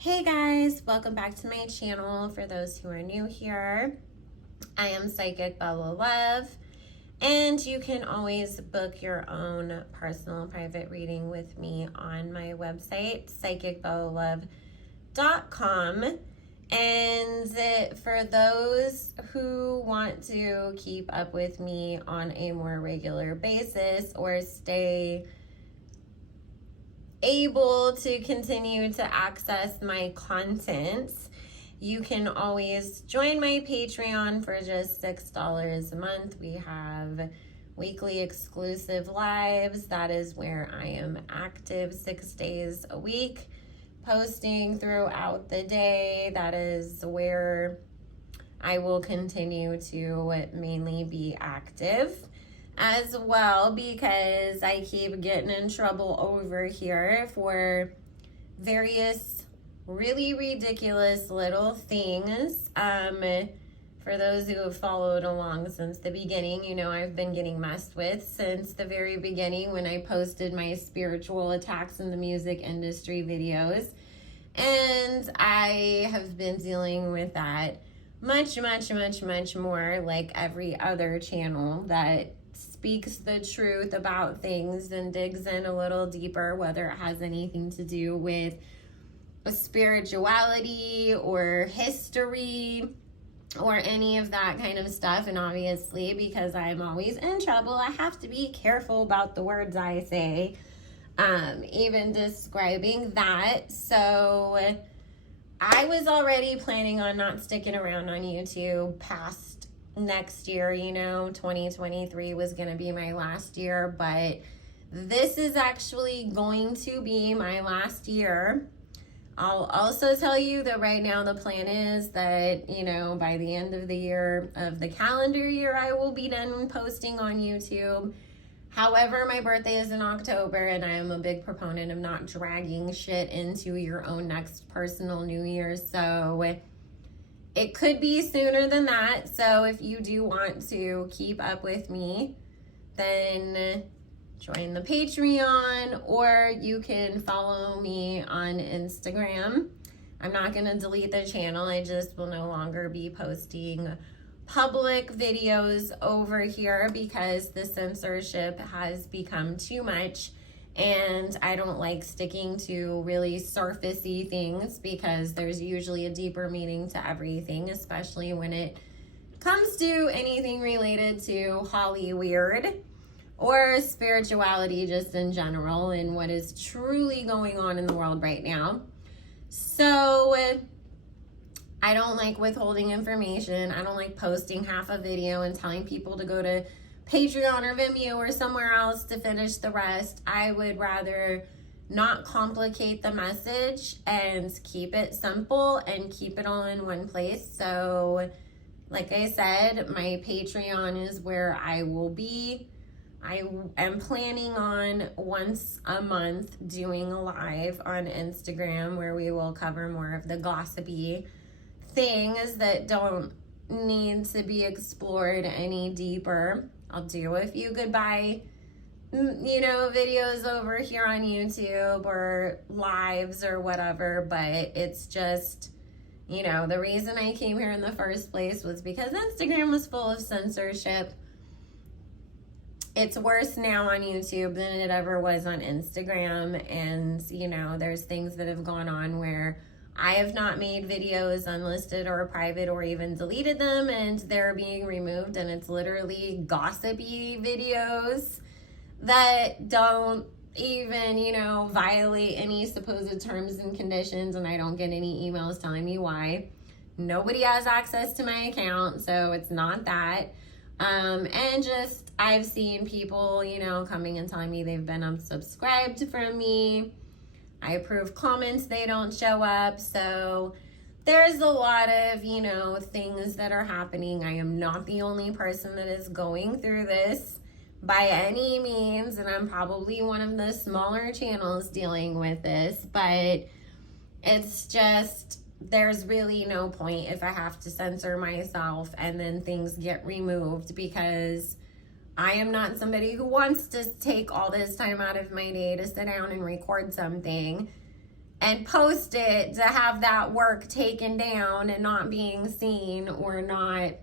Hey guys, welcome back to my channel. For those who are new here, I am Psychic Bella Love, and you can always book your own personal private reading with me on my website, psychicbellalove.com. And for those who want to keep up with me on a more regular basis or stay able to continue to access my content, you can always join my Patreon for just $6 a month. We have weekly exclusive lives. That is where I am active 6 days a week, posting throughout the day. That is where I will continue to mainly be active as well, because I keep getting in trouble over here for various really ridiculous little things. For those who have followed along since the beginning, you know I've been getting messed with since the very beginning when I posted my spiritual attacks in the music industry videos. And I have been dealing with that much more, like every other channel that speaks the truth about things and digs in a little deeper, whether it has anything to do with spirituality or history or any of that kind of stuff. And obviously, because I'm always in trouble, I have to be careful about the words I say, even describing that. So I was already planning on not sticking around on YouTube past next year. 2023 was going to be my last year, but this is actually going to be my last year. I'll also tell you that right now the plan is that, by the end of the year, of the calendar year, I will be done posting on YouTube. However, my birthday is in October, and I am a big proponent of not dragging shit into your own next personal New Year's. So it could be sooner than that. So if you do want to keep up with me, then join the Patreon, or you can follow me on Instagram. I'm not going to delete the channel. I just will no longer be posting public videos over here because the censorship has become too much. And I don't like sticking to really surfacey things because there's usually a deeper meaning to everything, especially when it comes to anything related to Hollyweird or spirituality just in general and what is truly going on in the world right now. So I don't like withholding information. I don't like posting half a video and telling people to go to Patreon or Vimeo or somewhere else to finish the rest. I would rather not complicate the message and keep it simple and keep it all in one place. So like I said, my Patreon is where I will be. I am planning on once a month doing a live on Instagram where we will cover more of the gossipy things that don't need to be explored any deeper. I'll do a few goodbye, videos over here on YouTube or lives or whatever, but it's just, the reason I came here in the first place was because Instagram was full of censorship. It's worse now on YouTube than it ever was on Instagram, and, there's things that have gone on where I have not made videos unlisted or private or even deleted them, and they're being removed, and it's literally gossipy videos that don't even, violate any supposed terms and conditions, and I don't get any emails telling me why. Nobody has access to my account, so it's not that. And just, I've seen people, coming and telling me they've been unsubscribed from me. I approve comments, they don't show up. So there's a lot of, things that are happening. I am not the only person that is going through this by any means, and I'm probably one of the smaller channels dealing with this, but it's just, there's really no point if I have to censor myself and then things get removed, because I am not somebody who wants to take all this time out of my day to sit down and record something and post it to have that work taken down and not being seen or not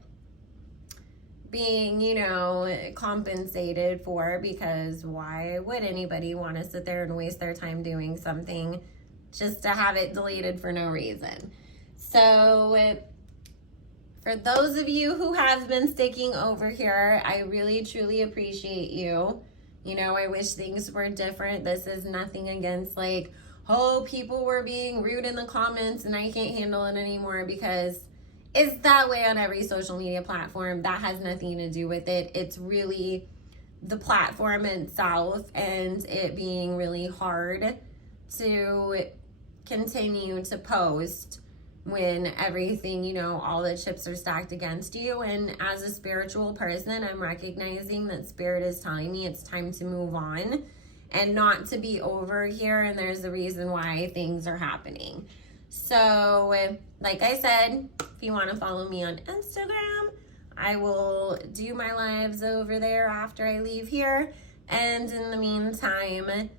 being, compensated for, because why would anybody want to sit there and waste their time doing something just to have it deleted for no reason? So for those of you who have been sticking over here, I really truly appreciate you. I wish things were different. This is nothing against people were being rude in the comments and I can't handle it anymore, because it's that way on every social media platform. That has nothing to do with it. It's really the platform itself and it being really hard to continue to post when everything, all the chips are stacked against you. And as a spiritual person, I'm recognizing that Spirit is telling me it's time to move on and not to be over here, and there's a reason why things are happening. So, like I said, if you want to follow me on Instagram, I will do my lives over there after I leave here. And in the meantime,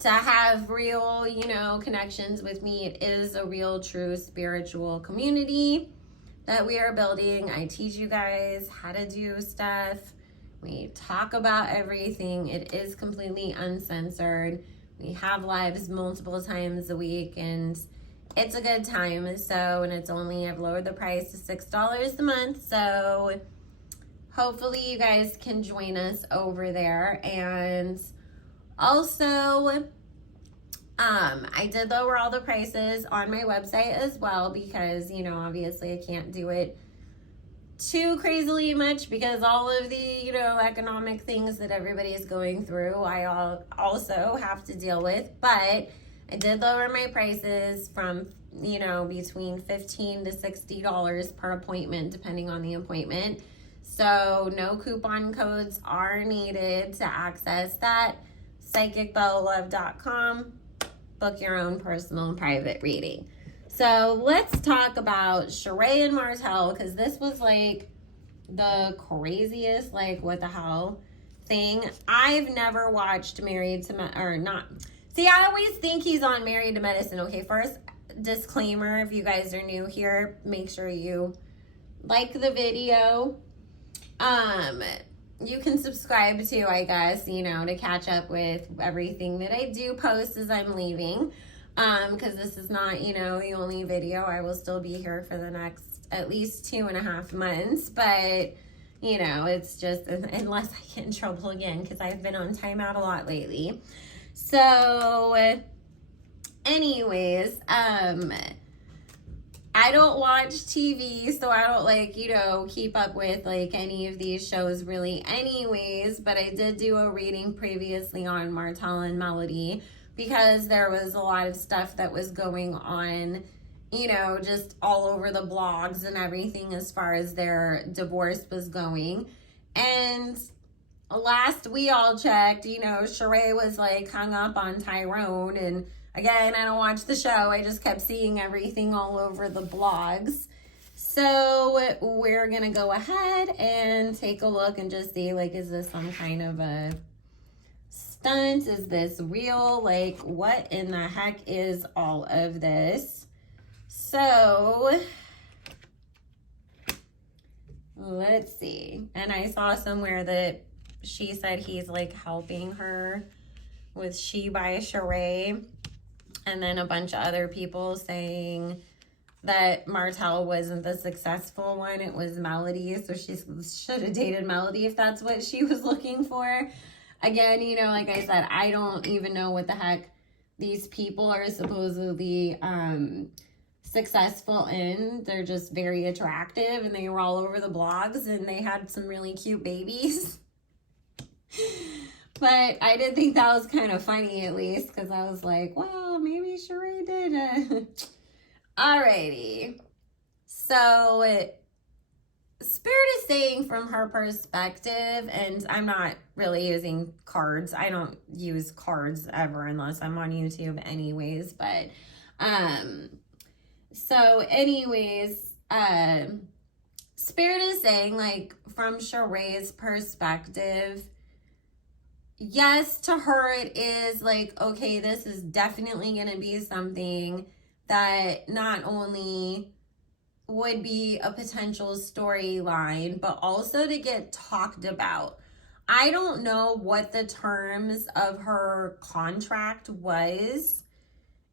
to have real, connections with me, it is a real, true spiritual community that we are building. I teach you guys how to do stuff. We talk about everything. It is completely uncensored. We have lives multiple times a week, and it's a good time. So, and I've lowered the price to $6 a month. So hopefully you guys can join us over there. And also, I did lower all the prices on my website as well, because, obviously I can't do it too crazily much because all of the, economic things that everybody is going through, I also have to deal with. But I did lower my prices from, between $15 to $60 per appointment, depending on the appointment. So no coupon codes are needed to access that. PsychicBellaLove.com. Book your own personal and private reading. So let's talk about Sheree and Martell, because this was the craziest, what the hell thing. I've never watched Married to or not. See, I always think he's on Married to Medicine. Okay, first disclaimer, if you guys are new here, make sure you like the video. You can subscribe to, I guess, to catch up with everything that I do post as I'm leaving. Because this is not, the only video. I will still be here for the next at least 2.5 months. But, it's just, unless I get in trouble again, because I've been on timeout a lot lately. So, anyways, I don't watch TV, so I don't keep up with any of these shows really anyways, but I did do a reading previously on Martell and Melody, because there was a lot of stuff that was going on, just all over the blogs and everything as far as their divorce was going. And last we all checked, Sheree was hung up on Tyrone. And again, I don't watch the show. I just kept seeing everything all over the blogs. So we're going to go ahead and take a look and just see, is this some kind of a stunt? Is this real? What in the heck is all of this? So let's see. And I saw somewhere that she said he's helping her with She by Sheree. And then a bunch of other people saying that Martell wasn't the successful one. It was Melody. So she should have dated Melody if that's what she was looking for. Again, like I said, I don't even know what the heck these people are supposedly successful in. They're just very attractive, and they were all over the blogs, and they had some really cute babies. But I did think that was kind of funny, at least, because I was like, well, maybe Sheree did it. Alrighty. So Spirit is saying from her perspective, and I'm not really using cards. I don't use cards ever unless I'm on YouTube anyways. But so anyways, Spirit is saying from Sheree's perspective, yes, to her it is like, okay, this is definitely going to be something that not only would be a potential storyline, but also to get talked about. I don't know what the terms of her contract was,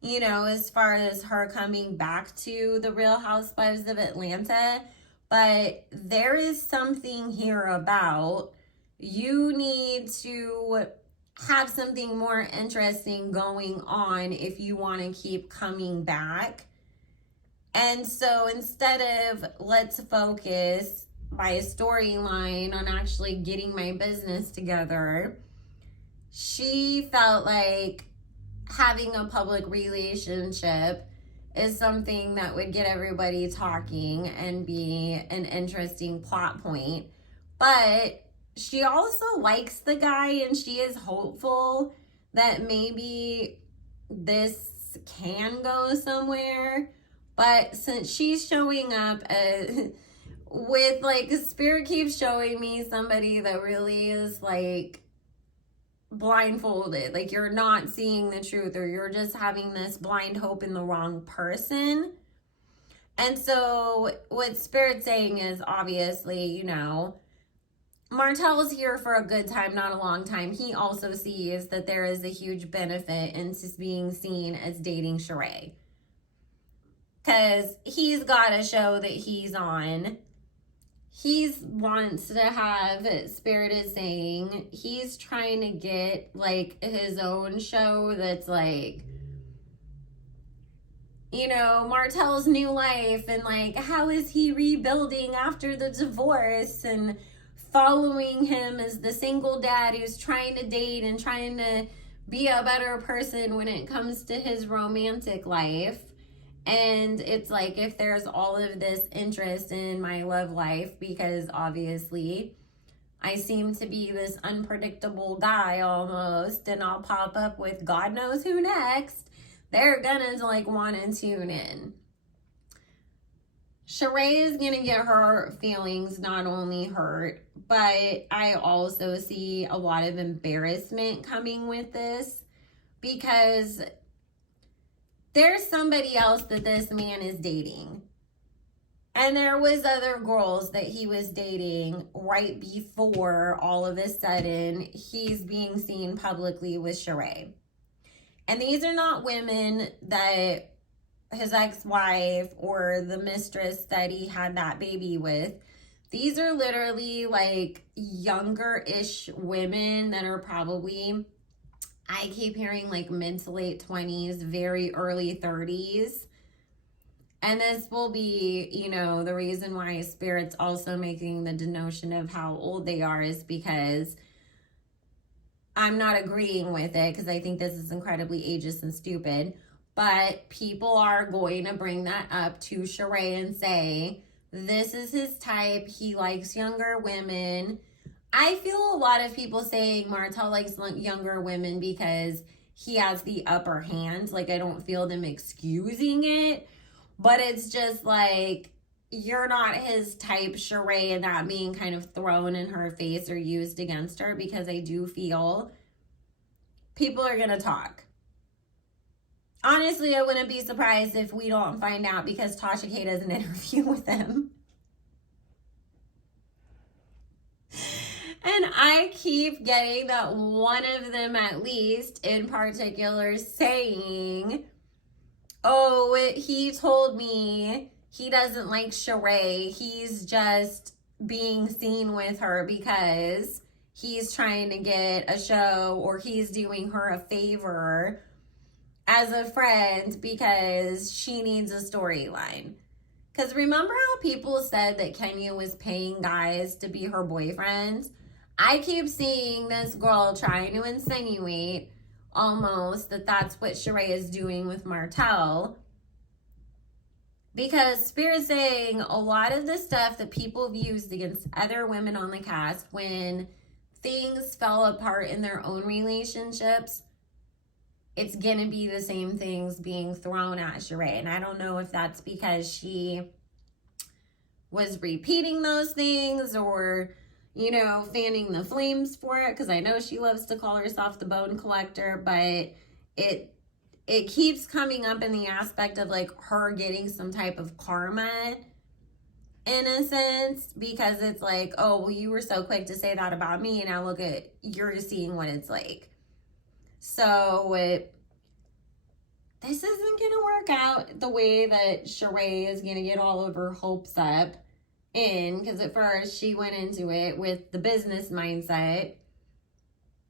you know, as far as her coming back to the Real Housewives of Atlanta, but there is something here about you need to have something more interesting going on if you want to keep coming back. And so instead of let's focus my storyline on actually getting my business together, she felt like having a public relationship is something that would get everybody talking and be an interesting plot point. But she also likes the guy, and she is hopeful that maybe this can go somewhere. But since she's showing up with like, Spirit keeps showing me somebody that really is like blindfolded, like you're not seeing the truth, or you're just having this blind hope in the wrong person. And so what Spirit's saying is, obviously, you know, Martell's here for a good time, not a long time. He also sees that there is a huge benefit in just being seen as dating Sheree, because he's got a show that he's on. He wants to have, Spirit is saying, he's trying to get like his own show that's like, you know, Martell's new life, and like how is he rebuilding after the divorce, and following him as the single dad who's trying to date and trying to be a better person when it comes to his romantic life. And it's like, if there's all of this interest in my love life, because obviously I seem to be this unpredictable guy almost, and I'll pop up with God knows who next, they're gonna like want to tune in. Sheree is gonna get her feelings not only hurt, but I also see a lot of embarrassment coming with this, because there's somebody else that this man is dating. And there was other girls that he was dating right before all of a sudden he's being seen publicly with Sheree. And these are not women that his ex-wife or the mistress that he had that baby with. These are literally like younger-ish women that are probably, I keep hearing like mid to late 20s, very early 30s. And this will be, you know, the reason why Spirit's also making the denotion of how old they are is because I'm not agreeing with it, because I think this is incredibly ageist and stupid. But people are going to bring that up to Sheree and say, this is his type. He likes younger women. I feel a lot of people saying Martell likes younger women because he has the upper hand. Like, I don't feel them excusing it, but it's just like, you're not his type, Sheree, and that being kind of thrown in her face or used against her, because I do feel people are going to talk. Honestly, I wouldn't be surprised if we don't find out, because Tasha K does an interview with him. And I keep getting that one of them, at least in particular, saying, oh, he told me he doesn't like Sheree. He's just being seen with her because he's trying to get a show, or he's doing her a favor as a friend because she needs a storyline. Because remember how people said that Kenya was paying guys to be her boyfriends? I keep seeing this girl trying to insinuate almost that that's what Sheree is doing with Martell. Because Spirit's saying a lot of the stuff that people have used against other women on the cast when things fell apart in their own relationships, it's going to be the same things being thrown at Sheree. And I don't know if that's because she was repeating those things, or, you know, fanning the flames for it, because I know she loves to call herself the bone collector, but it keeps coming up in the aspect of like her getting some type of karma in a sense, because it's like, oh, well, you were so quick to say that about me, and now look at, you're seeing what it's like. So this isn't gonna work out the way that Sheree is gonna get all of her hopes up in, because at first she went into it with the business mindset,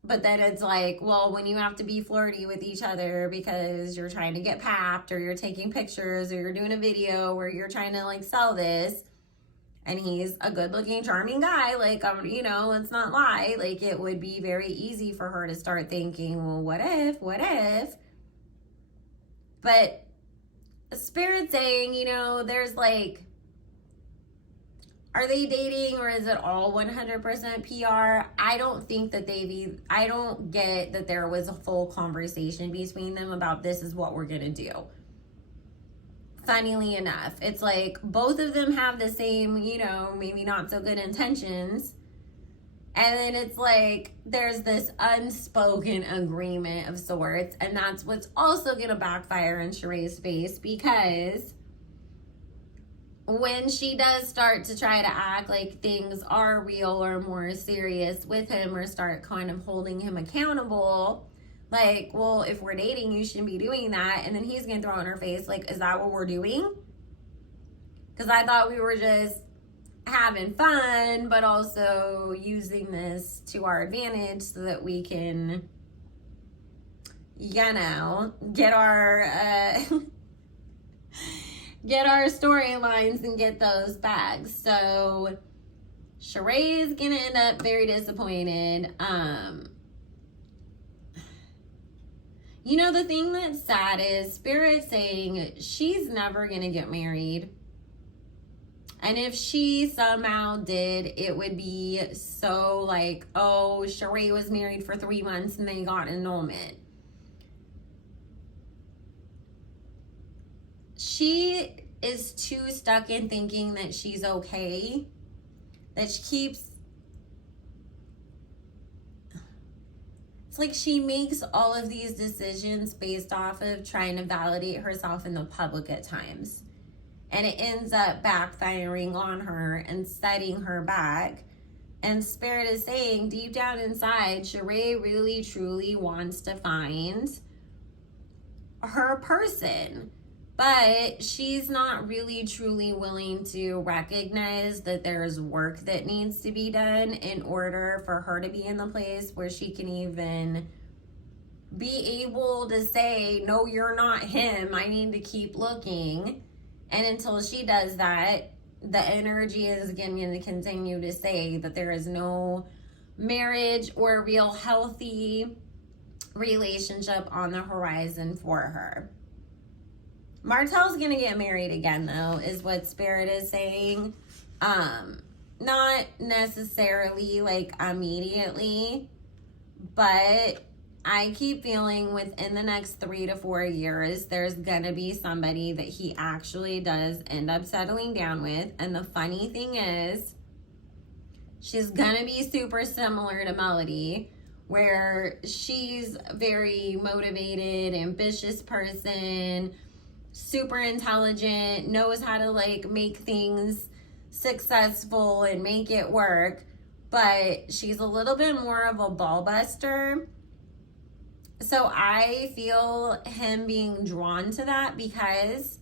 but then it's like, well, when you have to be flirty with each other because you're trying to get papped, or you're taking pictures, or you're doing a video where you're trying to like sell this, and he's a good looking, charming guy, like, you know, let's not lie, like it would be very easy for her to start thinking, well, what if, but Spirit saying, you know, there's like, are they dating, or is it all 100% PR? I don't think that I don't get that there was a full conversation between them about this is what we're gonna do. Funnily enough, it's like both of them have the same, you know, maybe not so good intentions. And then it's like there's this unspoken agreement of sorts. And that's what's also gonna backfire in Sheree's face, because when she does start to try to act like things are real or more serious with him, or start kind of holding him accountable, like, well, if we're dating, you shouldn't be doing that. And then he's going to throw in her face, like, is that what we're doing? Because I thought we were just having fun, but also using this to our advantage so that we can, you know, get our get our storylines and get those bags. So Sheree is gonna end up very disappointed. You know, the thing that's sad is Spirit saying she's never gonna get married, and if she somehow did, it would be so like, oh, Sheree was married for 3 months and they got annulment. She is too stuck in thinking that she's okay, that she keeps, it's like she makes all of these decisions based off of trying to validate herself in the public at times. And it ends up backfiring on her and setting her back. And Spirit is saying deep down inside, Sheree really truly wants to find her person. But she's not really truly willing to recognize that there's work that needs to be done in order for her to be in the place where she can even be able to say, no, you're not him. I need to keep looking. And until she does that, the energy is going to continue to say that there is no marriage or real healthy relationship on the horizon for her. Martell's gonna get married again, though, is what Spirit is saying. Not necessarily like immediately, but I keep feeling within the next 3 to 4 years, there's gonna be somebody that he actually does end up settling down with. And the funny thing is, she's gonna be super similar to Melody, where she's very motivated, ambitious person, super intelligent, knows how to like make things successful and make it work, but she's a little bit more of a ball buster. So I feel him being drawn to that because,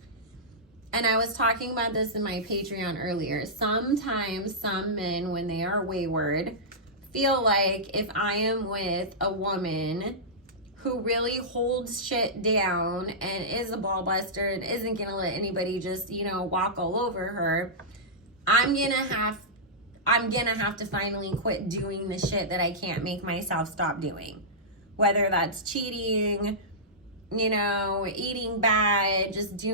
and I was talking about this in my Patreon earlier, sometimes some men, when they are wayward, feel like if I am with a woman who really holds shit down and is a ball buster and isn't gonna let anybody just, you know, walk all over her, I'm gonna have to finally quit doing the shit that I can't make myself stop doing. Whether that's cheating, you know, eating bad, just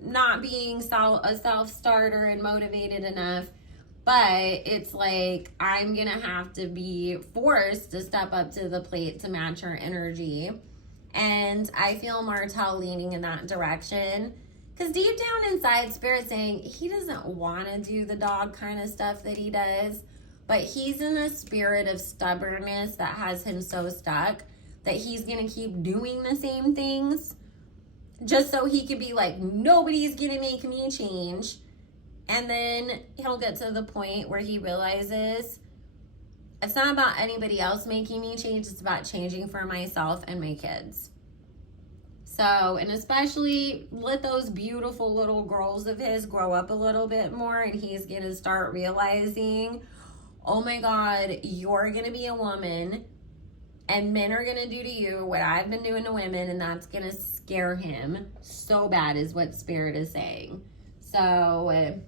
not being a self-starter and motivated enough. But it's like I'm going to have to be forced to step up to the plate to match her energy. And I feel Martell leaning in that direction. Because deep down inside, Spirit's saying he doesn't want to do the dog kind of stuff that he does. But he's in a spirit of stubbornness that has him so stuck that he's going to keep doing the same things just so he could be like, nobody's going to make me change. And then he'll get to the point where he realizes it's not about anybody else making me change. It's about changing for myself and my kids. So, and especially let those beautiful little girls of his grow up a little bit more, and he's going to start realizing, oh my God, you're going to be a woman and men are going to do to you what I've been doing to women, and that's going to scare him so bad is what Spirit is saying. So,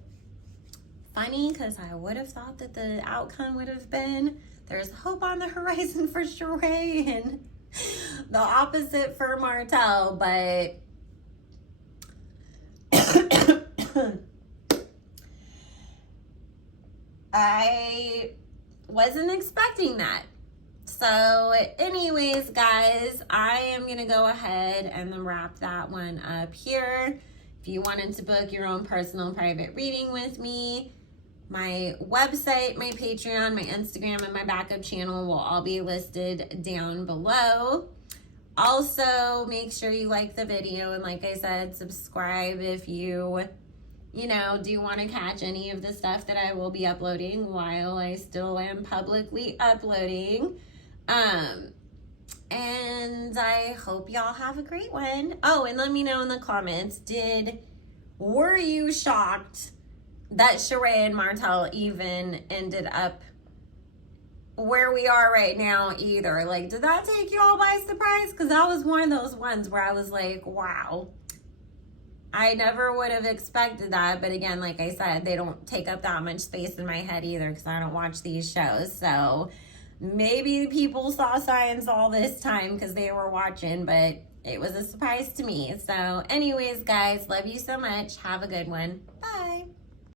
funny, because I would have thought that the outcome would have been there's hope on the horizon for Sheree and the opposite for Martell, but I wasn't expecting that. So anyways, guys, I am going to go ahead and wrap that one up here. If you wanted to book your own personal private reading with me, my website, my Patreon, my Instagram, and my backup channel will all be listed down below. Also, make sure you like the video, and like I said, subscribe if you do want to catch any of the stuff that I will be uploading while I still am publicly uploading. And I hope y'all have a great one. Oh, and let me know in the comments, were you shocked that Sheree and Martell even ended up where we are right now either? Like, did that take you all by surprise? Because that was one of those ones where I was like, wow, I never would have expected that. But again, like I said, they don't take up that much space in my head either because I don't watch these shows. So maybe people saw signs all this time because they were watching, but it was a surprise to me. So anyways, guys, love you so much. Have a good one.